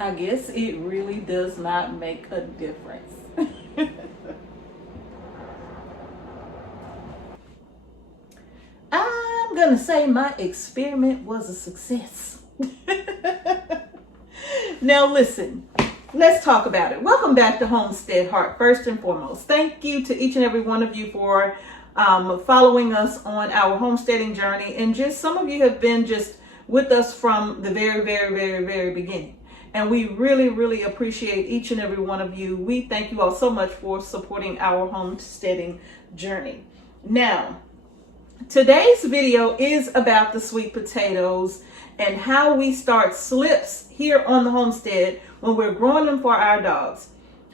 I guess it really does not make a difference. I'm gonna say my experiment was a success. Now listen, let's talk about it. Welcome back to Homestead Heart. First and foremost, thank you to each and every one of you for following us on our homesteading journey. And just some of you have been just with us from the very beginning. And we really appreciate each and every one of you. We thank you all so much for supporting our homesteading journey. Now, today's video is about the sweet potatoes and how we start slips here on the homestead when we're growing them for our dogs.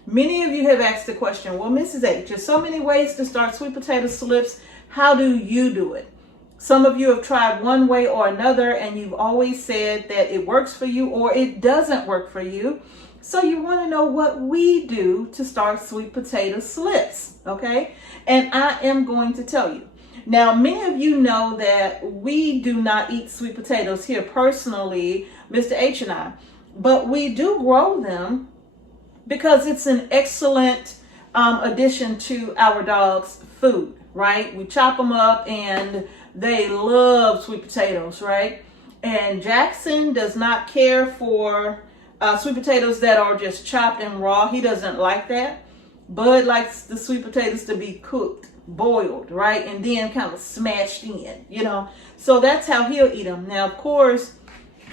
Many of you have asked the question, well, Mrs. H, there's so many ways to start sweet potato slips. How do you do it? Some of you have tried one way or another, and you've always said that it works for you or it doesn't work for you. So you want to know what we do to start sweet potato slips, okay? And I am going to tell you. Now, many of you know that we do not eat sweet potatoes here personally, Mr. H and I, but we do grow them because it's an excellent addition to our dogs' food, right? We chop them up and they love sweet potatoes, right? And Jackson does not care for sweet potatoes that are just chopped and raw. He doesn't like that. Bud likes the sweet potatoes to be cooked, boiled, right? And then kind of smashed in, you know? So that's how he'll eat them. Now, of course,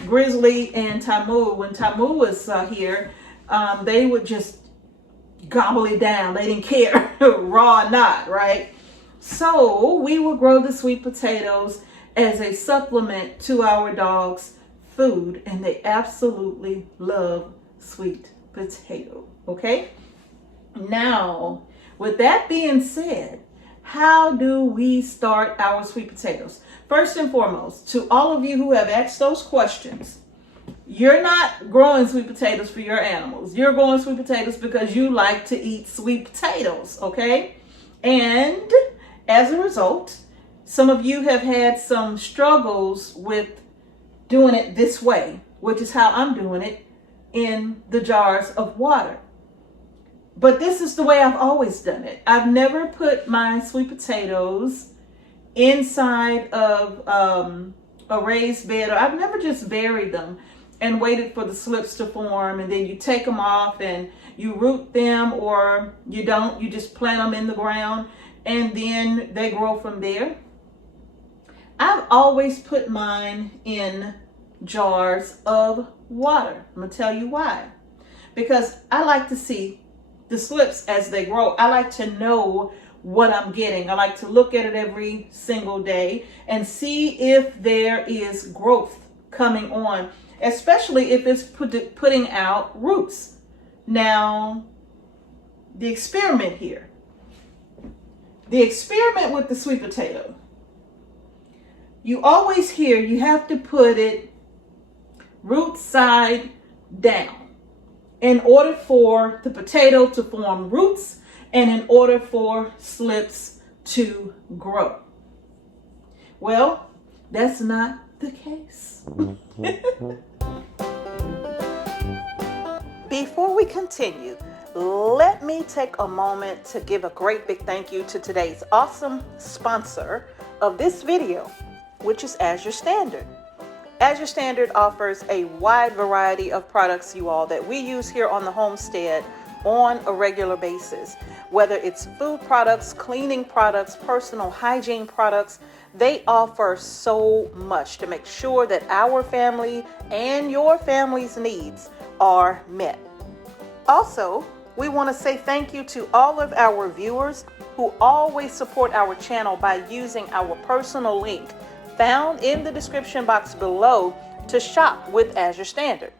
Grizzly and Tamu, when Tamu was here, they would just gobble it down. They didn't care, raw or not, right? So we will grow the sweet potatoes as a supplement to our dogs' food, and they absolutely love sweet potato, okay? Now, with that being said, how do we start our sweet potatoes? First and foremost, to all of you who have asked those questions, you're not growing sweet potatoes for your animals. You're growing sweet potatoes because you like to eat sweet potatoes, okay? And as a result, some of you have had some struggles with doing it this way, which is how I'm doing it, in the jars of water. But this is the way I've always done it. I've never put my sweet potatoes inside of a raised bed, or I've never just buried them and waited for the slips to form, and then you take them off and you root them, or you don't, you just plant them in the ground and then they grow from there. I've always put mine in jars of water. I'm gonna tell you why. Because I like to see the slips as they grow. I like to know what I'm getting. I like to look at it every single day and see if there is growth coming on, especially if it's putting out roots. Now, the experiment here. The experiment with the sweet potato. You always hear you have to put it root side down in order for the potato to form roots and in order for slips to grow. Well, that's not the case. Before we continue, let me take a moment to give a great big thank you to today's awesome sponsor of this video, which is Azure Standard. Azure Standard offers a wide variety of products, you all, that we use here on the homestead on a regular basis. Whether it's food products, cleaning products, personal hygiene products, they offer so much to make sure that our family and your family's needs are met. Also, we want to say thank you to all of our viewers who always support our channel by using our personal link found in the description box below to shop with Azure Standard.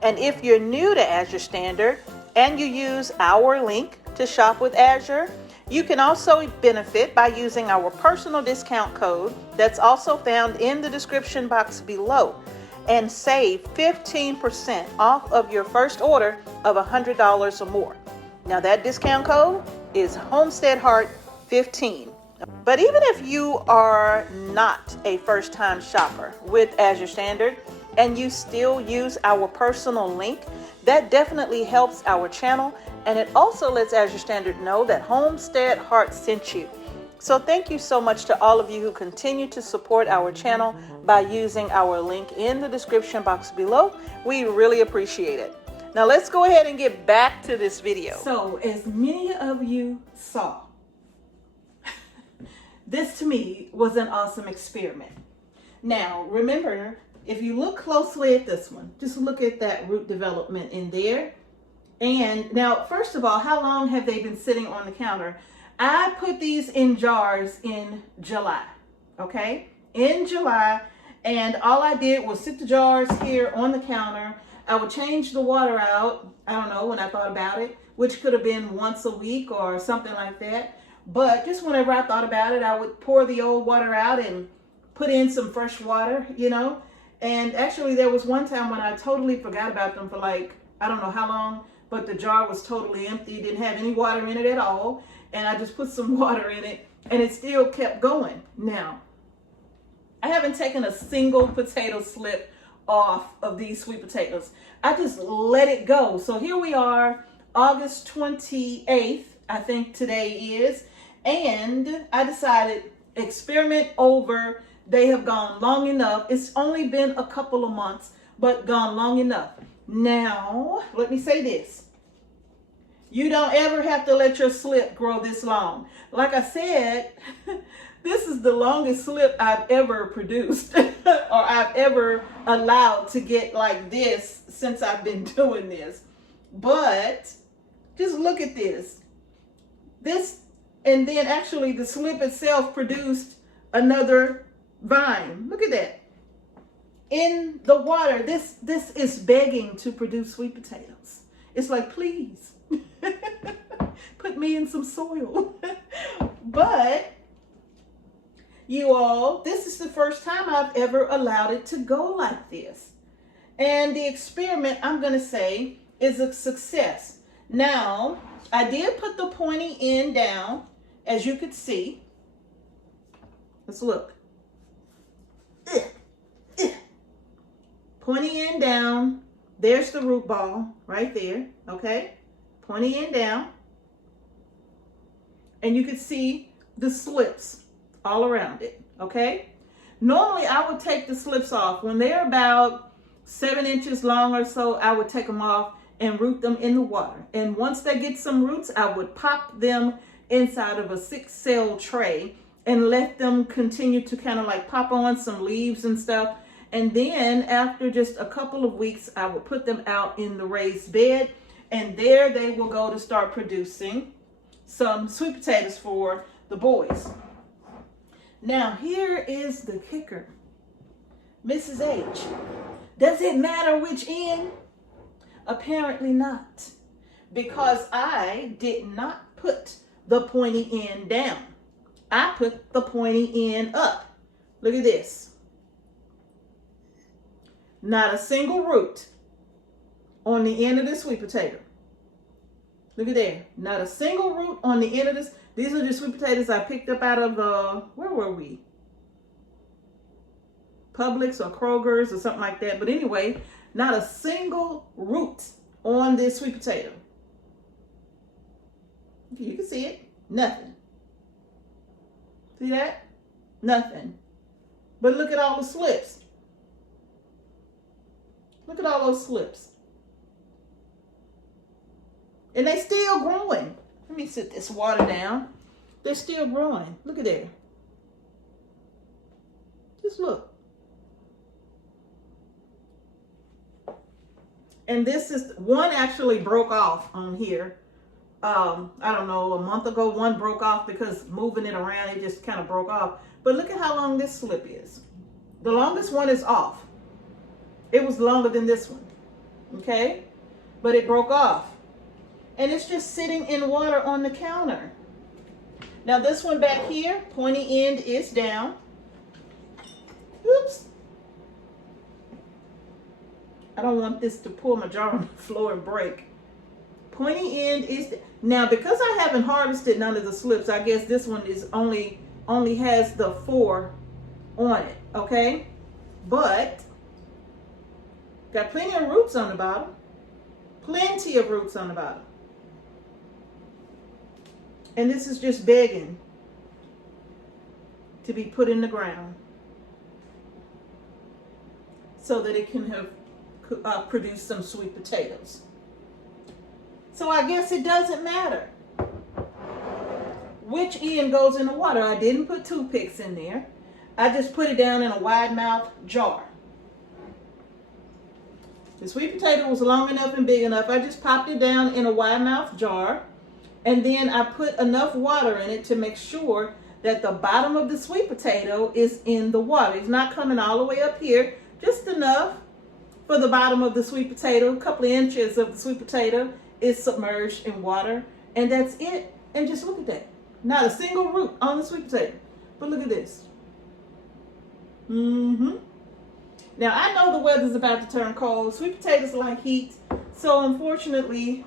And if you're new to Azure Standard and you use our link to shop with Azure, you can also benefit by using our personal discount code that's also found in the description box below and save 15% off of your first order of $100 or more. Now that discount code is Homestead Heart 15. But even if you are not a first-time shopper with Azure Standard, and you still use our personal link, that definitely helps our channel, and it also lets Azure Standard know that Homestead Heart sent you. So thank you so much to all of you who continue to support our channel by using our link in the description box below. We really appreciate it. Now let's go ahead and get back to this video. So as many of you saw, this to me was an awesome experiment. Now remember, if you look closely at this one, just look at that root development in there. And now, first of all, how long have they been sitting on the counter? I put these in jars in July, okay? In July, and all I did was sit the jars here on the counter. I would change the water out, I don't know, when I thought about it, which could have been once a week or something like that. But just whenever I thought about it, I would pour the old water out and put in some fresh water, you know? And actually, there was one time when I totally forgot about them for like, I don't know how long, but the jar was totally empty, didn't have any water in it at all. And I just put some water in it and it still kept going. Now, I haven't taken a single potato slip off of these sweet potatoes. I just let it go. So here we are, August 28th, I think today is. And I decided, experiment over. They have gone long enough. It's only been a couple of months, but gone long enough. Now, let me say this. You don't ever have to let your slip grow this long. Like I said, this is the longest slip I've ever produced or I've ever allowed to get like this since I've been doing this. But just look at this. This, and then actually the slip itself produced another vine. Look at that. In the water, this is begging to produce sweet potatoes. It's like, please. Put me in some soil. But you all, this is the first time I've ever allowed it to go like this. And the experiment, I'm going to say, is a success. Now, I did put the pointy end down, as you could see. Let's look. Pointy end down. There's the root ball right there. Okay. Pointy end down. And you can see the slips all around it. Okay. Normally I would take the slips off when they're about 7 inches long or so. I would take them off and root them in the water. And once they get some roots, I would pop them inside of a 6-cell tray and let them continue to kind of like pop on some leaves and stuff. And then after just a couple of weeks, I would put them out in the raised bed, and there they will go to start producing some sweet potatoes for the boys. Now here is the kicker. Mrs. H, does it matter which end? Apparently not, because I did not put the pointy end down. I put the pointy end up. Look at this. Not a single root on the end of this sweet potato. Look at there. Not a single root on the end of this. These are just sweet potatoes I picked up out of, where were we? Publix or Kroger's or something like that. But anyway, not a single root on this sweet potato. You can see it. Nothing. See that? Nothing. But look at all the slips. Look at all those slips. And they're still growing. Let me sit this water down. They're still growing. Look at there. Just look. And this is, one actually broke off on here. I don't know, a month ago, one broke off because moving it around, it just kind of broke off. But look at how long this slip is. The longest one is off. It was longer than this one, okay? But it broke off. And it's just sitting in water on the counter. Now this one back here, pointy end is down. Oops. I don't want this to pour my jar on the floor and break. Pointy end is, now because I haven't harvested none of the slips, I guess this one is only has the 4 on it, okay? But Got plenty of roots on the bottom. Plenty of roots on the bottom. And this is just begging to be put in the ground so that it can have produce some sweet potatoes. So I guess it doesn't matter which end goes in the water. I didn't put toothpicks in there. I just put it down in a wide mouth jar. The sweet potato was long enough and big enough. I just popped it down in a wide mouth jar, and then I put enough water in it to make sure that the bottom of the sweet potato is in the water. It's not coming all the way up here, just enough for the bottom of the sweet potato. A couple of inches of the sweet potato is submerged in water, and that's it. And just look at that. Not a single root on the sweet potato. But look at this. Now, I know the weather's about to turn cold. Sweet potatoes like heat. So, unfortunately,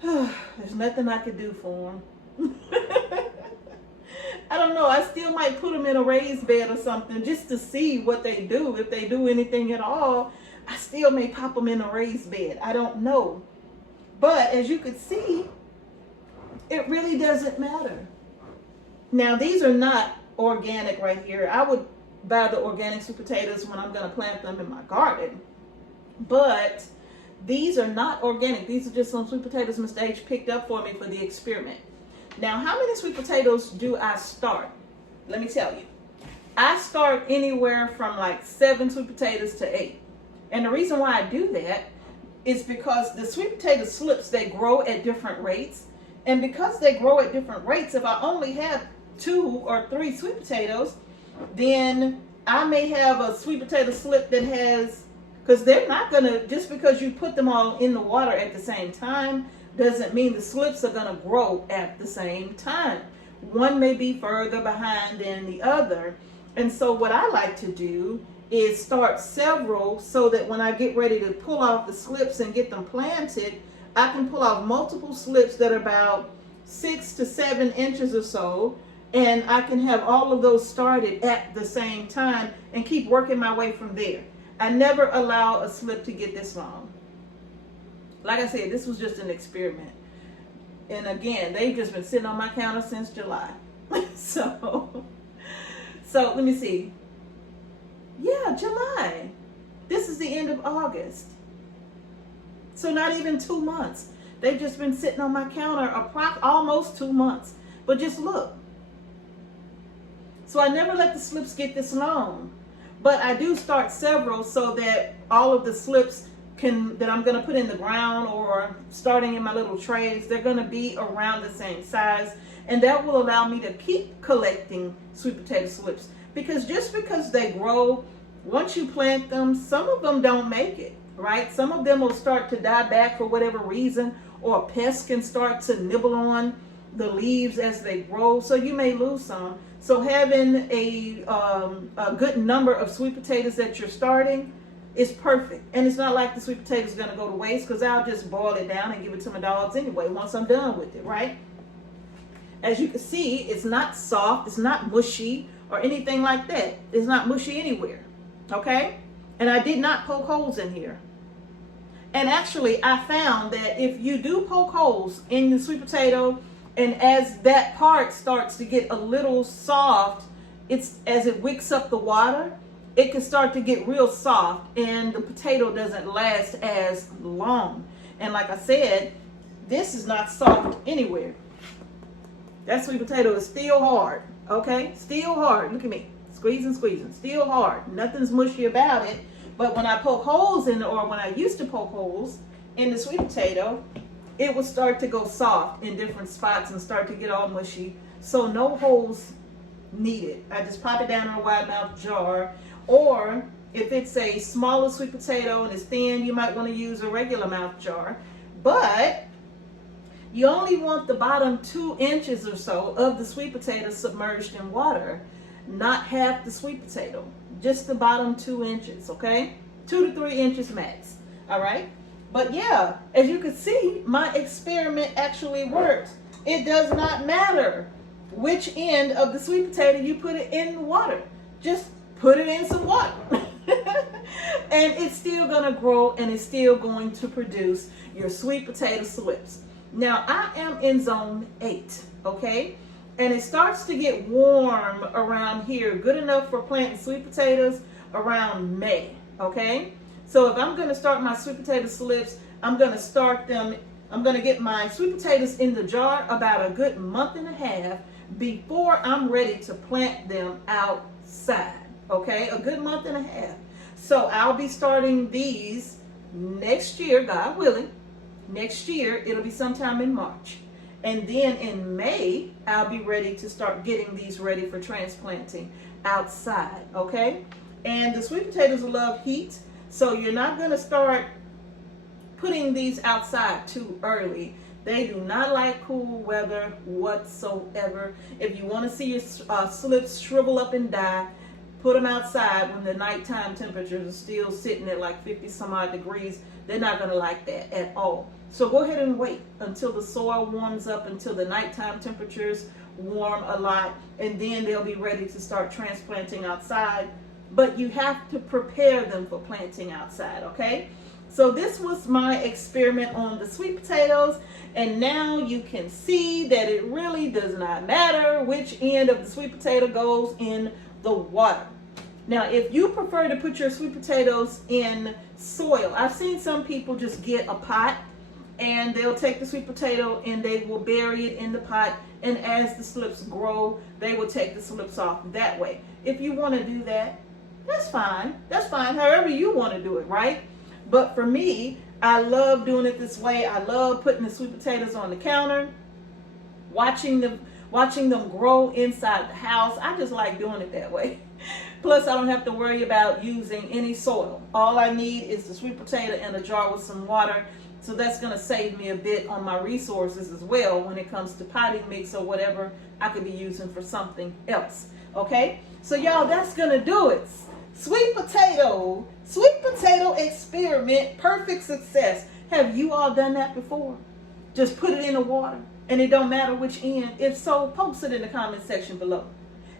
there's nothing I can do for them. I don't know. I still might put them in a raised bed or something just to see what they do. If they do anything at all, I still may pop them in a raised bed. I don't know. But as you can see, it really doesn't matter. Now, these are not organic right here. I would buy the organic sweet potatoes when I'm going to plant them in my garden. But these are not organic. These are just some sweet potatoes Mr. H picked up for me for the experiment. Now, how many sweet potatoes do I start? Let me tell you. I start anywhere from like 7 sweet potatoes to 8. And the reason why I do that is because the sweet potato slips, they grow at different rates. And because they grow at different rates, if I only have 2 or 3 sweet potatoes, then I may have a sweet potato slip that has, because they're not going to, just because you put them all in the water at the same time, doesn't mean the slips are going to grow at the same time. One may be further behind than the other. And so what I like to do is start several so that when I get ready to pull off the slips and get them planted, I can pull off multiple slips that are about 6 to 7 inches or so, and I can have all of those started at the same time and keep working my way from there. I never allow a slip to get this long. Like I said, this was just an experiment. And again, they've just been sitting on my counter since July. So let me see. Yeah, July. This is the end of August. So not even 2 months. They've just been sitting on my counter almost 2 months. But just look. So I never let the slips get this long. But I do start several so that all of the slips that I'm going to put in the ground or starting in my little trays, they're going to be around the same size. And that will allow me to keep collecting sweet potato slips. Because just because they grow, once you plant them, some of them don't make it, right? Some of them will start to die back for whatever reason, or pests can start to nibble on the leaves as they grow. So you may lose some. So having a good number of sweet potatoes that you're starting is perfect. And it's not like the sweet potato is going to go to waste, because I'll just boil it down and give it to my dogs anyway once I'm done with it, right? As you can see, it's not soft, it's not mushy or anything like that. It's not mushy anywhere, okay? And I did not poke holes in here. And actually, I found that if you do poke holes in the sweet potato, and as that part starts to get a little soft, as it wicks up the water, it can start to get real soft, and the potato doesn't last as long. And like I said, this is not soft anywhere. That sweet potato is still hard, okay? Still hard. Look at me. Squeezing, squeezing. Still hard. Nothing's mushy about it. But when I poke holes in it, or when I used to poke holes in the sweet potato, it would start to go soft in different spots and start to get all mushy. So no holes needed. I just pop it down in a wide mouth jar. Or if it's a smaller sweet potato and it's thin, you might want to use a regular mouth jar. But you only want the bottom 2 inches or so of the sweet potato submerged in water, not half the sweet potato, just the bottom 2 inches, okay? 2 to 3 inches max, all right? But yeah, as you can see, my experiment actually works. It does not matter which end of the sweet potato you put it in the water. Just put it in some water. And it's still gonna grow and it's still going to produce your sweet potato slips. Now I am in zone 8, okay? And it starts to get warm around here, good enough for planting sweet potatoes around May, okay? So if I'm gonna start my sweet potato slips, I'm gonna get my sweet potatoes in the jar about a good month and a half before I'm ready to plant them outside, okay? A good month and a half. So I'll be starting these next year, God willing. Next year, it'll be sometime in March. And then in May, I'll be ready to start getting these ready for transplanting outside, okay? And the sweet potatoes love heat, so you're not gonna start putting these outside too early. They do not like cool weather whatsoever. If you wanna see your slips shrivel up and die, put them outside when the nighttime temperatures are still sitting at like 50 some odd degrees. They're not gonna like that at all. So go ahead and wait until the soil warms up, until the nighttime temperatures warm a lot, and then they'll be ready to start transplanting outside. But you have to prepare them for planting outside, okay? So this was my experiment on the sweet potatoes, and now you can see that it really does not matter which end of the sweet potato goes in the water. Now, if you prefer to put your sweet potatoes in soil, I've seen some people just get a pot and they'll take the sweet potato and they will bury it in the pot, and as the slips grow, they will take the slips off that way. If you want to do that, that's fine. That's fine, however you want to do it, right? But for me, I love doing it this way. I love putting the sweet potatoes on the counter, watching them grow inside the house. I just like doing it that way. Plus, I don't have to worry about using any soil. All I need is the sweet potato and a jar with some water. So that's going to save me a bit on my resources as well when it comes to potting mix or whatever I could be using for something else. Okay? So y'all, that's going to do it. Sweet potato experiment, perfect success. Have you all done that before? Just put it in the water and it don't matter which end. If so, post it in the comment section below.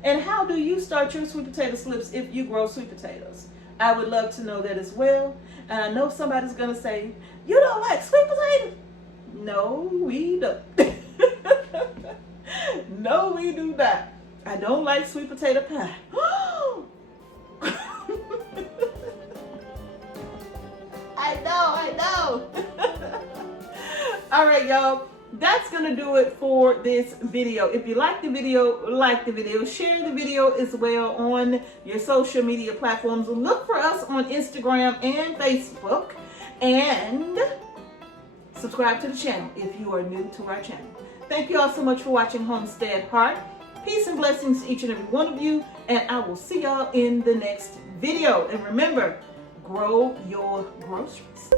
And how do you start your sweet potato slips if you grow sweet potatoes? I would love to know that as well. And I know somebody's going to say, you don't like sweet potatoes? No, we don't. No, we do not. I don't like sweet potato pie. I know. All right, y'all. That's going to do it for this video. If you like the video, share the video as well on your social media platforms. Look for us on Instagram and Facebook, and subscribe to the channel if you are new to our channel. Thank you all so much for watching Homestead Heart. Peace and blessings to each and every one of you, and I will see y'all in the next video. And remember, grow your groceries.